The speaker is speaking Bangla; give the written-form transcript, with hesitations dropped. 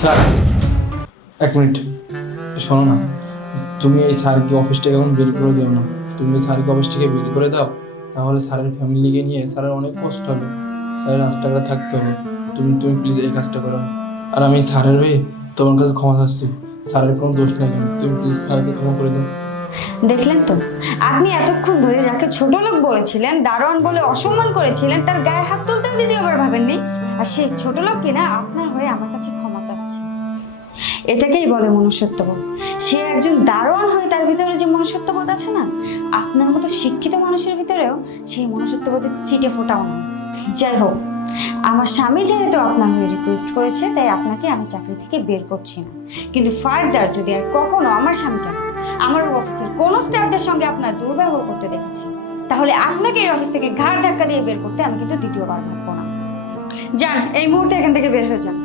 স্যার, এক মিনিট শোনো না। তুমি এই স্যারকে অফিস থেকে এখন বের করে দিও না। তুমি স্যারকে অফিস থেকে বের করে দাও, তাহলে স্যারের ফ্যামিলিকে নিয়ে স্যারের অনেক কষ্ট হবে। স্যারের রাস্তাঘাটে থাকতে হবে। তুমি তুমি প্লিজ এই কাজটা করো। আর আমি স্যারের হয়ে তোমার কাছে ক্ষমা চাচ্ছি। স্যারের কোনো দোষ নেই, কেন তুমি প্লিজ স্যারকে ক্ষমা করে দাও। দেখলেন তো, আপনি এতক্ষণ ধরে যাকে ছোট লোক বলেছিলেন, দারোয়ান বলে অসম্মান করেছিলেন, তার গায়ে হাত তুলতেও দ্বিতীয়বার ভাবেননি। আর সেই ছোট লোক কিনা আপনার হয়ে আমার কাছে ক্ষমা চাচ্ছে। এটাকেই বলে মনুষ্যত্ববোধ। সে একজন দারোয়ান হয়ে তার ভিতরে যে মনুষ্যত্ববোধ আছে না, আপনার মতো শিক্ষিত মানুষের ভিতরেও সেই মনুষ্যত্ববোধের ছিটে ফোটাও না। যাই হোক, আমার স্বামী যেহেতু আপনার হয়ে রিকোয়েস্ট করেছে, তাই আপনাকে আমি চাকরি থেকে বের করছি না। কিন্তু ফার্দার যদি আর কখনো আমার স্বামীকে আমার অফিসের কোনো স্টাফদের সঙ্গে আপনার দুর্ব্যবহার করতে দেখেছি, তাহলে আপনাকে এই অফিস থেকে ঘাড় ধাক্কা দিয়ে বের করতে আমি কিন্তু দ্বিতীয়বার ভাববো না। যান, এই মুহূর্তে এখান থেকে বের হয়ে যান।